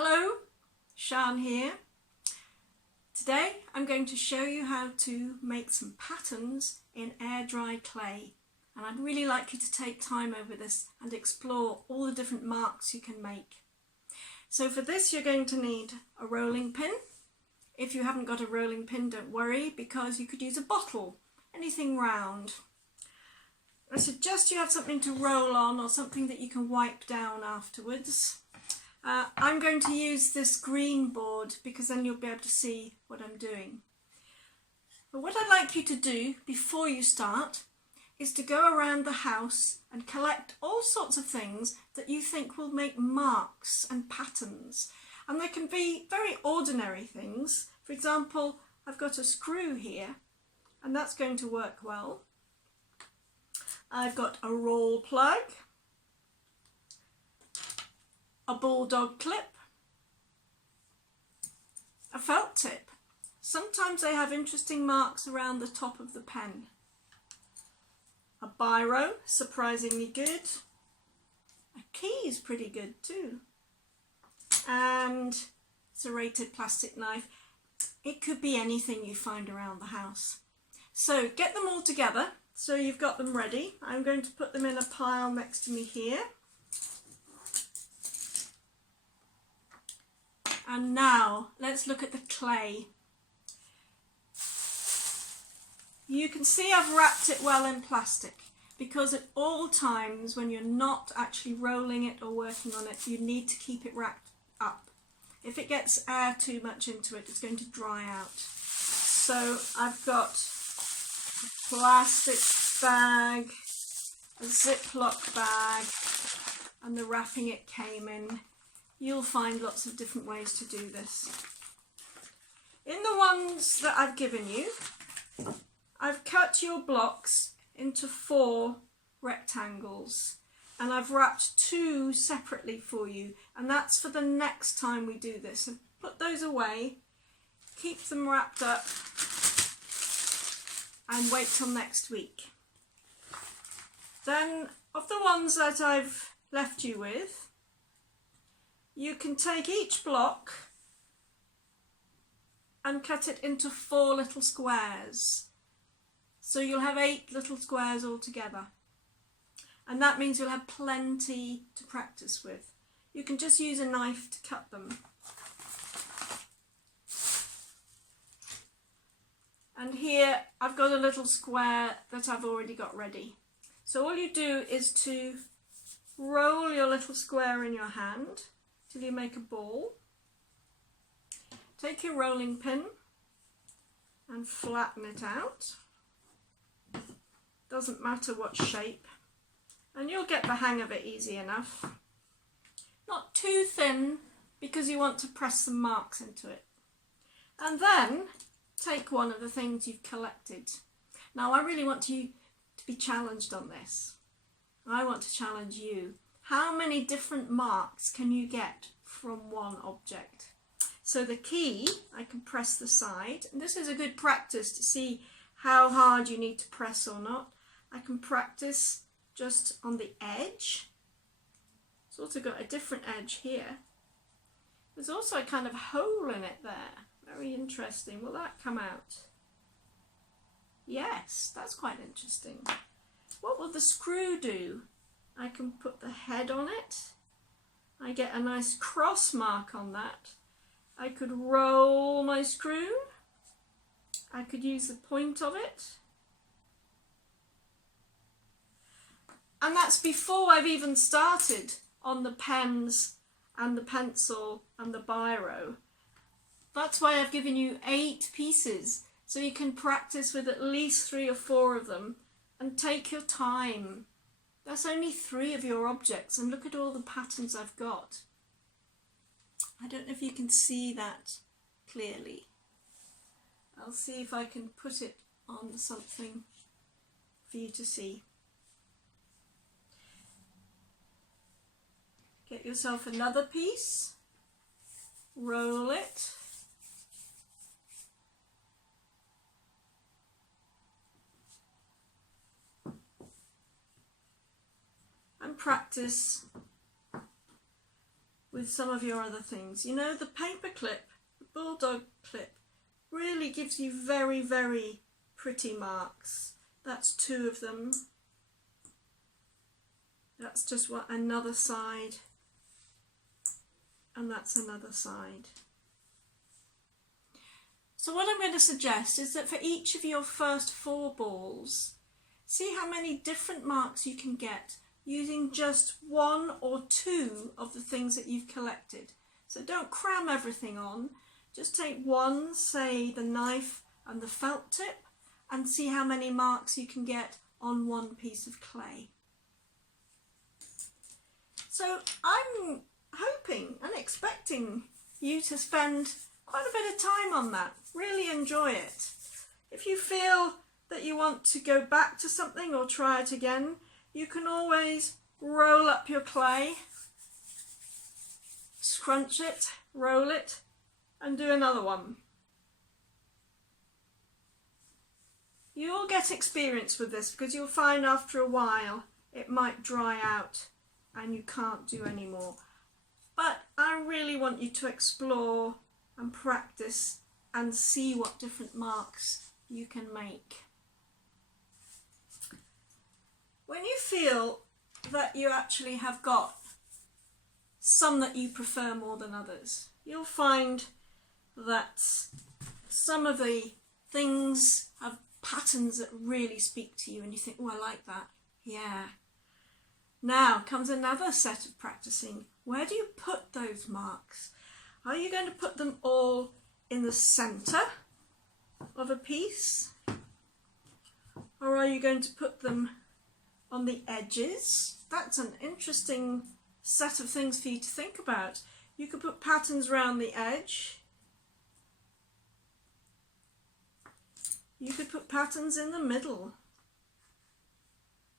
Hello, Sian here. Today I'm going to show you how to make some patterns in air dry clay, and I'd really like you to take time over this and explore all the different marks you can make. So for this you're going to need a rolling pin. If you haven't got a rolling pin, don't worry, because you could use a bottle, anything round. I suggest you have something to roll on or something that you can wipe down afterwards. I'm going to use this green board because then you'll be able to see what I'm doing. But what I'd like you to do before you start is to go around the house and collect all sorts of things that you think will make marks and patterns. And they can be very ordinary things. For example, I've got a screw here and that's going to work well. I've got a roll plug, a bulldog clip, a felt tip. Sometimes they have interesting marks around the top of the pen. A biro, surprisingly good. A key is pretty good too. And serrated plastic knife. It could be anything you find around the house. So get them all together so you've got them ready. I'm going to put them in a pile next to me here. And now let's look at the clay. You can see I've wrapped it well in plastic because at all times when you're not actually rolling it or working on it, you need to keep it wrapped up. If it gets air too much into it, it's going to dry out. So I've got a plastic bag, a Ziploc bag, and the wrapping it came in. You'll find lots of different ways to do this. In the ones that I've given you, I've cut your blocks into 4 rectangles and I've wrapped 2 separately for you, and that's for the next time we do this. So put those away, keep them wrapped up and wait till next week. Then of the ones that I've left you with, you can take each block and cut it into 4 little squares. So you'll have 8 little squares altogether. And that means you'll have plenty to practice with. You can just use a knife to cut them. And here I've got a little square that I've already got ready. So all you do is to roll your little square in your hand till you make a ball. Take your rolling pin and flatten it out. Doesn't matter what shape, and you'll get the hang of it easy enough. Not too thin because you want to press some marks into it. And then take one of the things you've collected. Now I really want you to be challenged on this. I want to challenge you. How many different marks can you get from one object? So the key, I can press the side, and this is a good practice to see how hard you need to press or not. I can practice just on the edge. It's also got a different edge here. There's also a kind of hole in it there. Very interesting. Will that come out? Yes, that's quite interesting. What will the screw do? I can put the head on it. I get a nice cross mark on that. I could roll my screw. I could use the point of it. And that's before I've even started on the pens and the pencil and the biro. That's why I've given you 8 pieces, so you can practice with at least 3 or 4 of them and take your time. That's only 3 of your objects, and look at all the patterns I've got. I don't know if you can see that clearly. I'll see if I can put it on something for you to see. Get yourself another piece, roll it, and practice with some of your other things. You know, the paper clip, the bulldog clip, really gives you very, very pretty marks. That's 2 of them. That's just another side, and that's another side. So what I'm going to suggest is that for each of your first 4 balls, see how many different marks you can get using just 1 or 2 of the things that you've collected. So don't cram everything on, just take one, say the knife and the felt tip, and see how many marks you can get on 1 piece of clay. So I'm hoping and expecting you to spend quite a bit of time on that. Really enjoy it. If you feel that you want to go back to something or try it again, you can always roll up your clay, scrunch it, roll it, and do another one. You'll get experience with this because you'll find after a while it might dry out and you can't do any more. But I really want you to explore and practice and see what different marks you can make. When you feel that you actually have got some that you prefer more than others, you'll find that some of the things have patterns that really speak to you and you think, oh, I like that. Yeah. Now comes another set of practicing. Where do you put those marks? Are you going to put them all in the centre of a piece? Or are you going to put them on the edges? That's an interesting set of things for you to think about. You could put patterns around the edge. You could put patterns in the middle.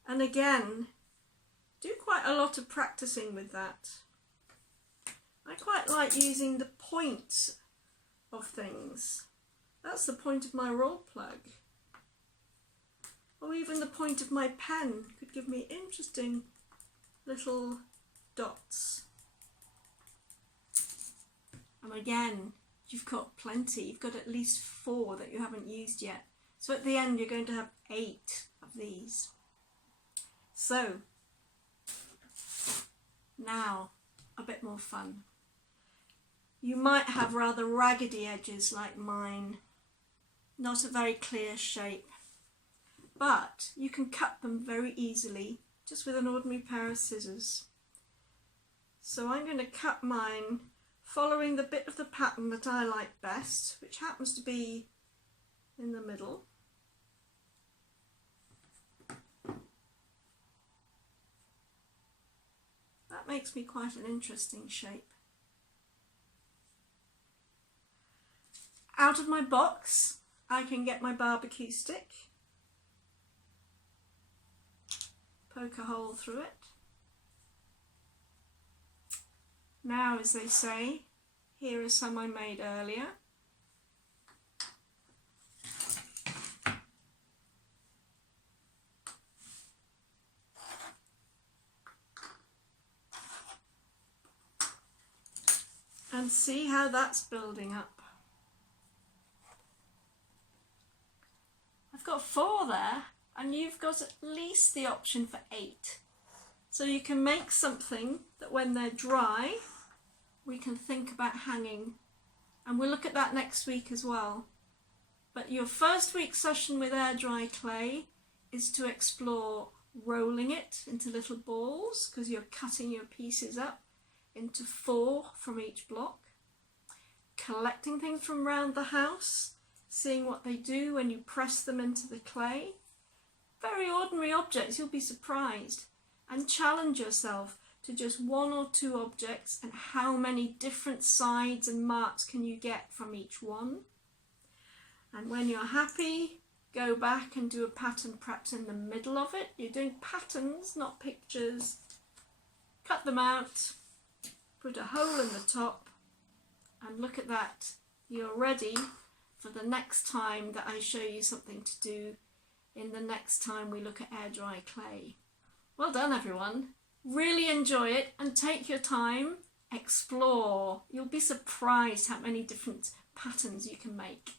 And again, do quite a lot of practicing with that. I quite like using the points of things. That's the point of my roll plug. Or even the point of my pen could give me interesting little dots. And again, you've got plenty. You've got at least 4 that you haven't used yet. So at the end you're going to have 8 of these. So now a bit more fun. You might have rather raggedy edges like mine, not a very clear shape, but you can cut them very easily just with an ordinary pair of scissors. So I'm going to cut mine following the bit of the pattern that I like best, which happens to be in the middle. That makes me quite an interesting shape. Out of my box, I can get my barbecue stick, poke a hole through it. Now, as they say, here are some I made earlier. And see how that's building up. I've got 4 there, and you've got at least the option for 8. So you can make something that when they're dry, we can think about hanging. And we'll look at that next week as well. But your first week session with air dry clay is to explore rolling it into little balls, because you're cutting your pieces up into 4 from each block. Collecting things from around the house, seeing what they do when you press them into the clay. Very ordinary objects, you'll be surprised. And challenge yourself to just 1 or 2 objects and how many different sides and marks can you get from each one. And when you're happy, go back and do a pattern perhaps in the middle of it. You're doing patterns, not pictures. Cut them out, put a hole in the top, and look at that. You're ready for the next time that I show you something to do in the next time we look at air dry clay. Well done everyone. Really enjoy it and take your time explore. You'll be surprised how many different patterns you can make.